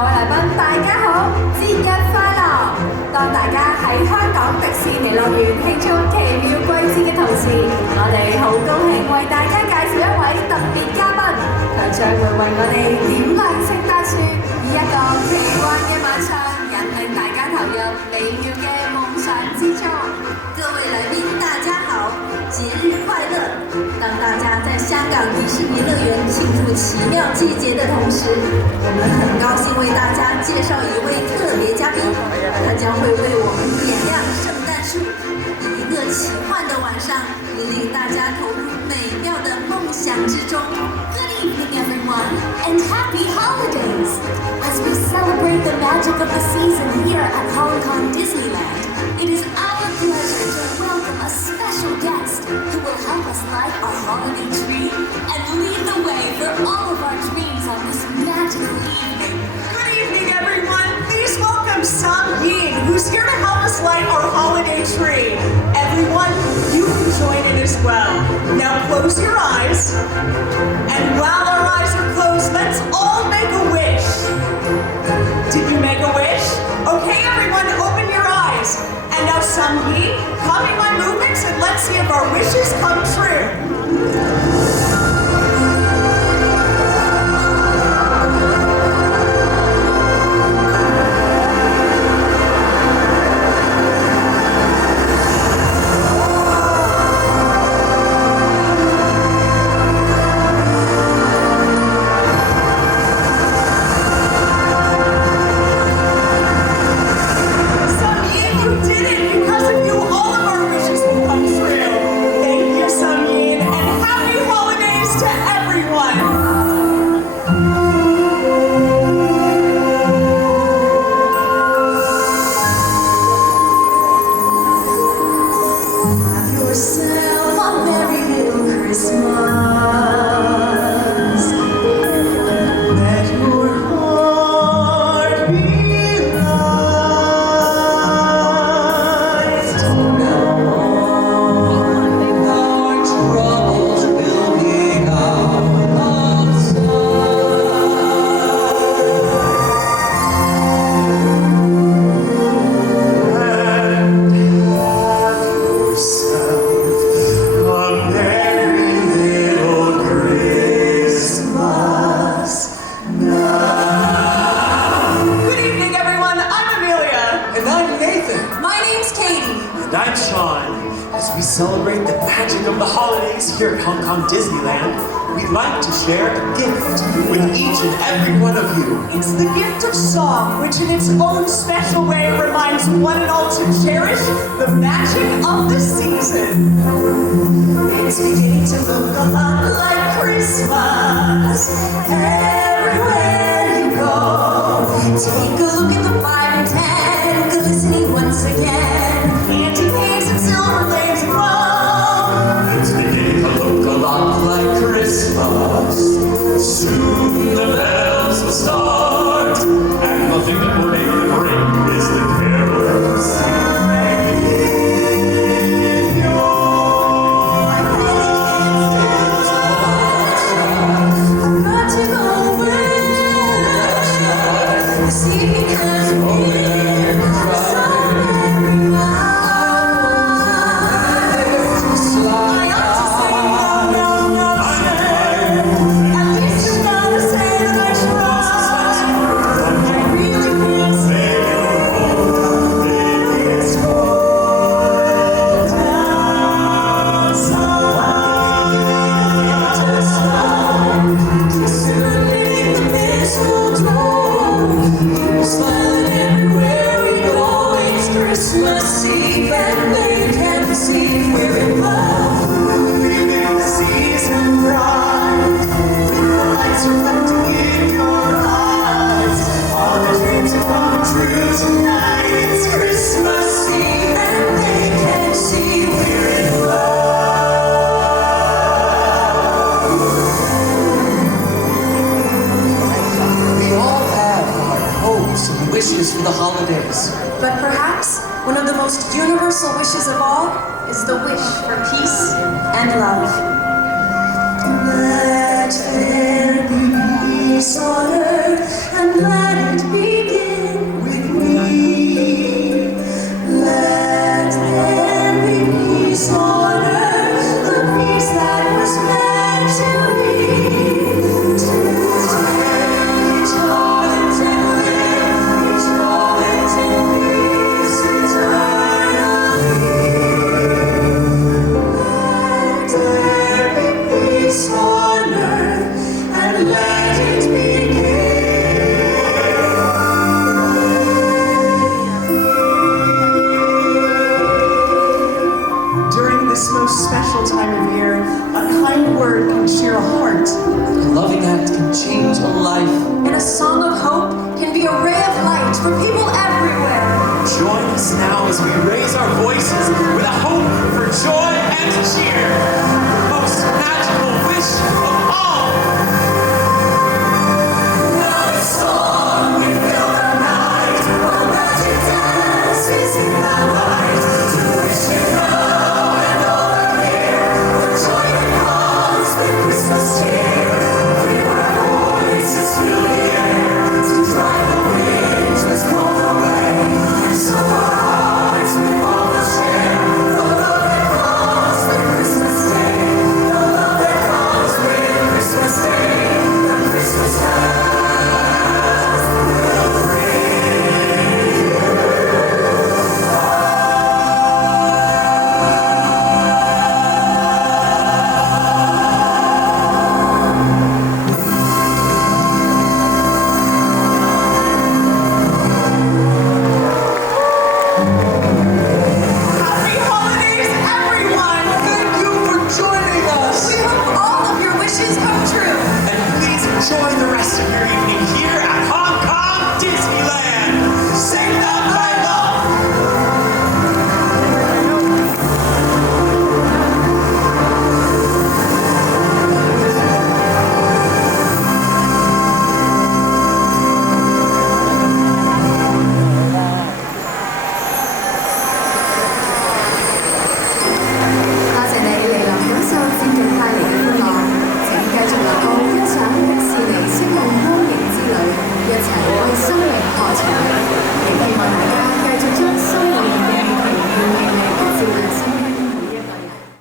位來賓，大家好，節日快樂！當大家喺香港迪士尼樂園慶祝奇妙季節嘅同時，我哋好高興為大家介紹一位特別嘉賓，佢將會為我哋點亮聖誕樹，以一個奇幻嘅晚上，引領大家投入美妙嘅夢想之中。各位來賓，大家好，節日快樂！當大家在香港迪士尼樂園慶祝奇妙季節的同時，我們很高興為大家介紹一位特別嘉賓，他將會為我們點亮聖誕樹，以一個奇幻的晚上，引領大家投入美妙的夢想之中。Good evening, everyone, and happy holidays! As we celebrate the magic of the season here at Hong Kong Disneyland, it is our pleasure to welcome a special guest who will help us light our holiday tree and lead the way for all of our dreams on this magical evening. Good evening, everyone. Please welcome Sam Yin, who's here to help us light our holiday tree. Everyone, you can join in as well. Now close your eyes. And while our eyes are closed, let's all make a wish. Did you make a wish? Okay, everyone, open your eyes. And now, Sam Yin, copy my movements and let's see if our wishes come true. Celebrate the magic of the holidays here at Hong Kong Disneyland, we'd like to share a gift with each and every one of you. It's the gift of song, which in its own special way reminds one and all to cherish the magic of the season. It's beginning to look a lot like Christmas everywhere you go. Take a look at the 5 and 10 glistening once again. Candy and silver lanes grow. It's beginning to look a lot like Christmas. Soon the bells will start, and the thing that will make them ring is the carols sing. Wishes for the holidays. But perhaps one of the most universal wishes of all is the wish for peace and love. Let there be peace on earth, and let it be for people everywhere. Join us now as we raise our voices with a hope for joy and cheer. The most magical wish